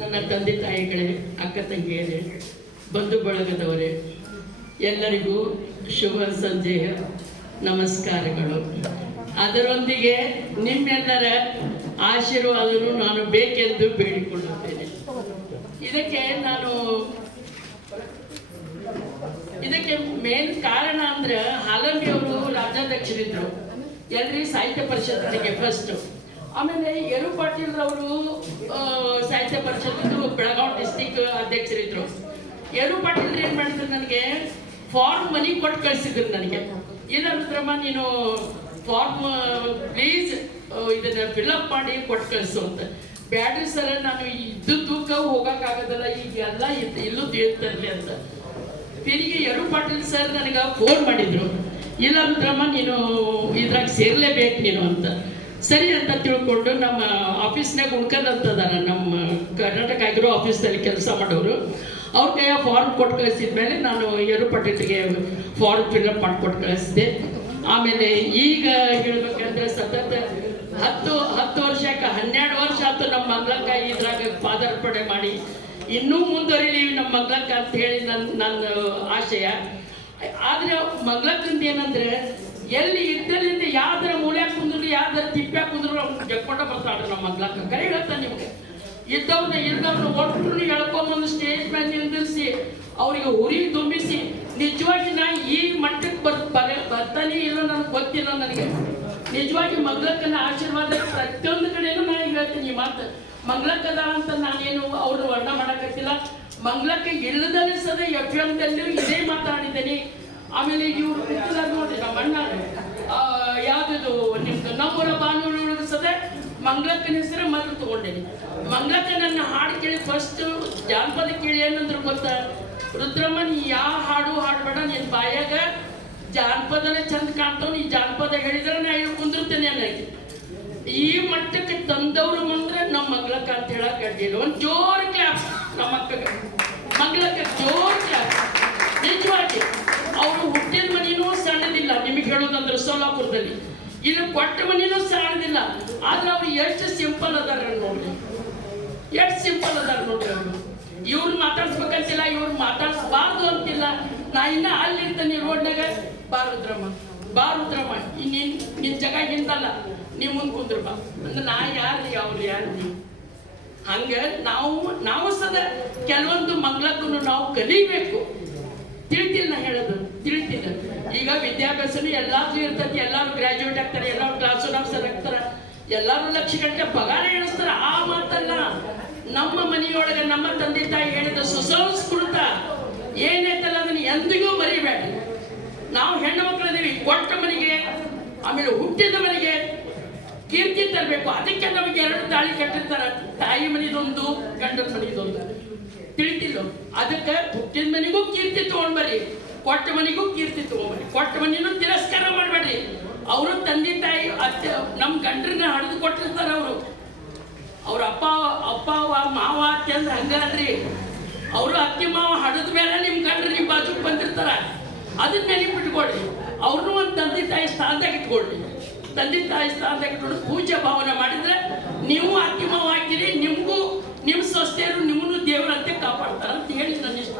ನನ್ನ ತಂದೆ ತಾಯಿಗಳೇ, ಅಕ್ಕ ತಂಗಿಯರೇ, ಬಂಧು ಬಳಗದವರೇ, ಎಲ್ಲರಿಗೂ ಶುಭ ಸಂಜೆಯ ನಮಸ್ಕಾರಗಳು. ಅದರೊಂದಿಗೆ ನಿಮ್ಮೆಲ್ಲರ ಆಶೀರ್ವಾದವನ್ನು ನಾನು ಬೇಕೆಂದು ಬೇಡಿಕೊಳ್ಳುತ್ತೇನೆ. ಇದಕ್ಕೆ ಮೇನ್ ಕಾರಣ ಅಂದ್ರೆ ಹಾಲಂಬಿ ಅವರು ರಾಜ್ಯಾಧ್ಯಕ್ಷರಿದ್ರು ಎಲ್ರಿ ಸಾಹಿತ್ಯ ಪರಿಷತ್ತಿಗೆ ಫಸ್ಟ್. ಆಮೇಲೆ ಯರು ಪಾಟೀಲ್ ಅವರು ಸಾಹಿತ್ಯ ಪರಿಷತ್ತಿದ್ದು ಬೆಳಗಾವಿ ಡಿಸ್ಟಿಕ್ ಅಧ್ಯಕ್ಷರಿದ್ರು. ಯರು ಪಾಟೀಲ್ ಏನ್ ಮಾಡಿದ್ರು, ನನಗೆ ಫಾರ್ಮ್ ಮನಿ ಕೊಟ್ಟು ಕಳಿಸಿದ್ರು. ನನಗೆ ಇಲ್ಲಂದ್ರಮ್ಮ ನೀನು ಫಾರ್ಮ್ ಪ್ಲೀಸ್ ಇದನ್ನ ಫಿಲ್ಅಪ್ ಮಾಡಿ ಕೊಟ್ಟು ಕಳಿಸು ಅಂತ. ಬ್ಯಾಡ್ರಿ ಸರ್, ನಾನು ಇದ್ದಕ್ಕ ಹೋಗಕ್ಕಾಗೋದಲ್ಲ, ಈಗ ಎಲ್ಲ ಇಲ್ಲೂ ತಿಳಿತರ್ಲಿ ಅಂತ. ತಿರುಗಿ ಯರು ಪಾಟೀಲ್ ಸರ್ ನನಗೆ ಫೋನ್ ಮಾಡಿದ್ರು, ಇಲ್ಲಂದ್ರಮ್ಮ ನೀನು ಇದ್ರಾಗ ಸೇರ್ಲೇಬೇಕು ನೀನು ಅಂತ. ಸರಿ ಅಂತ ತಿಳ್ಕೊಂಡು ನಮ್ಮ ಆಫೀಸ್ನಾಗ ಉಳ್ಕಂಡ್ ಅಂತದಾರ, ನಮ್ಮ ಕರ್ನಾಟಕ ಆಗಿರೋ ಆಫೀಸ್ನಲ್ಲಿ ಕೆಲಸ ಮಾಡೋರು. ಅವ್ರ ಕೈಯ ಫಾರ್ಮ್ ಕೊಟ್ಟು ಕಳಿಸಿದ್ಮೇಲೆ ನಾನು ಯರು ಪಾಟೀಲ್ಗೆ ಫಾರ್ಮ್ ಫಿಲ್ಅಪ್ ಮಾಡಿಕೊಟ್ಟು ಕಳಿಸಿದೆ. ಆಮೇಲೆ ಈಗ ಹೇಳ್ಬೇಕಂದ್ರೆ ಸತತ 10 ವರ್ಷಕ್ಕೆ 12 ವರ್ಷ ಆಯ್ತು ನಮ್ಮ ಮಗ್ಳಕ್ಕ ಇದ್ರಾಗ ಪಾದಾರ್ಪಣೆ ಮಾಡಿ. ಇನ್ನೂ ಮುಂದುವರಿಲಿ ನಮ್ಮ ಮಗ್ಳಕ್ಕ ಅಂತ ಹೇಳಿ ನನ್ನ ಆಶಯ. ಆದ್ರೆ ಮಗ್ಳಕ್ಕಂತ ಏನಂದ್ರೆ, ಎಲ್ಲಿ ಇದ್ದಲ್ಲಿಂದ ಯಾವ್ದಾರ ಮೂಳ್ಯಾಗ ಕುಂದ್ರು, ಯಾವ್ದಾರ ತಿಪ್ಪ್ಯಾಗ ಕುಂದ್ರು ಜಕ್ಕೊಂಡ ಬರ್ತಾಳ್ರಿ ನಮ್ಮ ಮಗ್ಳಕ್ಕ. ಕರೆ ಹೇಳ್ತಾನೆ ನಿಮ್ಗೆ, ಇದ್ದವ್ರನ್ನ ಒಟ್ಟರು ಎಳ್ಕೊಂಬಂದು ಸ್ಟೇಜ್ ಮೇಲೆ ನಿಂದಿರಿಸಿ ಅವ್ರಿಗೆ ಉರಿ ತುಂಬಿಸಿ, ನಿಜವಾಗಿ ನಾ ಈ ಮಟ್ಟಕ್ಕೆ ಬರ್ತಾನೆ ಇಲ್ಲ ನನಗೆ ಗೊತ್ತಿಲ್ಲ. ನನಗೆ ನಿಜವಾಗಿ ಮಗ್ಳಕ್ಕನ ಆಶೀರ್ವಾದ ಪ್ರತಿಯೊಂದು ಕಡೆನೂ ನಾನು ಹೇಳ್ತೀನಿ. ಮಾತು ಮಂಗ್ಳಕ್ಕದ ಅಂತ ನಾನೇನು ಅವ್ರನ್ನ ವರ್ಣ ಮಾಡಕತ್ತಿಲ್ಲ. ಮಂಗ್ಳಕ್ಕೆ ಇಲ್ಲದಲ್ಲೇ ಸದ FM ದಲ್ಲಿ ಇದೇ ಮಾತಾಡಿದ್ದೇನೆ. ಆಮೇಲೆ ಇವ್ರು ನೋಡ್ರಿ ನಮ್ಮ ಅಣ್ಣ ಯಾವ್ದು ನಿಮ್ದು ನಮ್ಮೂರ ಬಾನುಲಿ ಸದ ಮಂಗ್ಳಕ್ಕನ ಹೆಸರು ಮೊದಲು ತಗೊಂಡೇನಿ. ಮಂಗ್ಳಕ್ಕ ನನ್ನ ಹಾಡು ಕೇಳಿ ಫಸ್ಟ್ ಜಾನಪದ ಕೇಳಿ ಏನಂದ್ರೆ ಗೊತ್ತಾ, ರುದ್ರಮ್ಮನ್ ಯಾವ ಹಾಡು ಹಾಡ್ಬೇಡ, ನಿನ್ ಬಾಯಾಗ ಜಾನಪದನೇ ಚಂದ ಕಾಣ್ತಾವ್, ಈ ಜಾನಪದ ಹೇಳಿದ್ರೆ ನಾ ಇಲ್ಲಿ ಕುಂದಿರ್ತೇನೆ ಅನ್ನಕ್ಕೆ. ಈ ಮಟ್ಟಕ್ಕೆ ತಂದವ್ರು ಅಂದ್ರೆ ನಮ್ಮ ಮಗ್ಳಕ್ಕ ಅಂತ ಹೇಳಕ್ ಅಡ್ಡಿಲ್ಲ. ಒಂದು ಜೋರ್ ಕ್ಲಾಪ್ ನಮ್ಮ ಅಕ್ಕಗೆ, ಮಗ್ಳಕ್ಕ ಜೋರ್ ಕ್ಲಾಪ್. ನಿಜವಾಗಿ ಅವರು ಹುಟ್ಟಿದ ಮನಿನೂ ಸಣ್ಣದಿಲ್ಲ, ನಿಮಗೆ ಹೇಳೋದಂದ್ರೆ ಸೋಲಾಪುರದಲ್ಲಿ. ಇಲ್ಲಿ ಕೊಟ್ಟ ಮನಿನೂ ಸಣ್ಣದಿಲ್ಲ. ಆದ್ರೆ ಅವ್ರು ಎಷ್ಟು ಸಿಂಪಲ್ ಅದಾರ ನೋಡ್ರಿ, ಎಷ್ಟು ಸಿಂಪಲ್ ಅದಾರ ನೋಡ್ರಿ. ಅವರು ಇವ್ರು ಮಾತಾಡ್ಸ್ಬೇಕಂತಿಲ್ಲ, ಇವ್ರು ಮಾತಾಡ್ಸ್ಬಾರ್ದು ಅಂತಿಲ್ಲ. ನಾ ಇನ್ನ ಅಲ್ಲಿರ್ತಾನೆ ರೋಡ್ನಾಗ, ಬಾರುದ್ರಮ್ಮ ನಿನ್ ಜಾಗ ಹಿಂದಲ್ಲ, ನೀವು ಮುಂದೆ ಕುಂದ್ರ ಬಾ ಅಂದ್ರೆ ನಾ ಯಾರ್ರಿ ಅವ್ರು ಯಾರ್ರಿ. ಹಂಗ ನಾವು ಸದ ಕೆಲವೊಂದು ಮಗ್ಳಕ್ಕೂ ನಾವು ಕಲಿಬೇಕು. ತಿಳಿತಿಲ್ಲ ನಾ ಹೇಳೋದು, ತಿಳಿತಿಲ್ಲ. ಈಗ ವಿದ್ಯಾಭ್ಯಾಸನು ಎಲ್ಲಾದ್ರೂ ಇರ್ತೈತಿ, ಎಲ್ಲಾರು ಗ್ರಾಜುಯೇಟ್ ಆಗ್ತಾರೆ, ಎಲ್ಲಾರು ಕ್ಲಾಸ್ ಒನ್ ಆಫೀಸರ್ ಆಗ್ತಾರ, ಎಲ್ಲಾರು ಲಕ್ಷ ಗಂಟೆ ಪಗಾರ ಎಣಿಸ್ತಾರ. ಆ ಮಾತಲ್ಲ, ನಮ್ಮ ಮನೆಯೊಳಗೆ ನಮ್ಮ ತಂದೆ ತಾಯಿ ಹೇಳಿದ ಸುಸಂಸ್ಕೃತ ಏನೈತಲ್ಲ ಅದನ್ನ ಎಂದಿಗೂ ಮರಿಬೇಡ. ನಾವು ಹೆಣ್ಣು ಮಕ್ಕಳಿದ್ದೀವಿ, ಕೊಟ್ಟ ಮನೆಗೆ ಆಮೇಲೆ ಹುಟ್ಟಿದ ಮನೆಗೆ ಕೀರ್ತಿ ತರಬೇಕು. ಅದಕ್ಕೆ ನಮಗೆ 2 ತಾಳಿ ಕಟ್ಟಿರ್ತಾರ, ತಾಯಿ ಮನೆದೊಂದು, ಗಂಡನ ಮನೆದೊಂದು. ತಿಳಿತಿಲ್ಲ. ಅದಕ್ಕೆ ಹುಟ್ಟಿದ ಮನೆಗೂ ಕೀರ್ತಿ ತಗೊಂಡ್ಬರ್ರಿ, ಕೊಟ್ಟ ಮನೆಗೂ ಕೀರ್ತಿ ತಗೊಂಡ್ಬರ್ರಿ. ಕೊಟ್ಟ ಮನೆನೂ ತಿರಸ್ಕಾರ ಮಾಡ್ಬೇಡ್ರಿ. ಅವರು ತಂದೆ ತಾಯಿ ಅತ್ತೆ ನಮ್ಮ ಗಂಡ್ರನ್ನ ಹಡಿದು ಕೊಟ್ಟಿರ್ತಾರ. ಅವ್ರ ಅಪ್ಪ ಮಾವ ಅತ್ತೆ ಅಂದ್ರೆ ಹಂಗಲ್ರಿ. ಅವರು ಅತ್ತೆ ಮಾವ ಹಡಿದ ಮೇಲೆ ನಿಮ್ಮ ಗಂಡ್ರು ನಿಮ್ಮ ಬಾಜುಕ್ ಬಂದಿರ್ತಾರ. ಅದನ್ನ ನೆನಪಿಟ್ಕೊಳ್ರಿ. ಅವ್ರನ್ನೂ ಒಂದು ತಂದೆ ತಾಯಿ ಸ್ಥಾನದಾಗ ಇಟ್ಕೊಳ್ರಿ. ತಂದೆ ತಾಯಿ ಸ್ಥಾನದಾಗ ಇಟ್ಕೊಂಡು ಪೂಜೆ ಭಾವನೆ ಮಾಡಿದ್ರೆ ನೀವು ಅತ್ತೆ ಮಾವ ಹಾಕಿರಿ, ನಿಮಗೂ ನಿಮ್ಮ ಸ್ವಸ್ಥೆಯರು ನಿಮ್ಮನ್ನು ದೇವರಂತೆ ಕಾಪಾಡ್ತಾರ ಅಂತ ಹೇಳಿ ನನ್ನ ಇಷ್ಟ.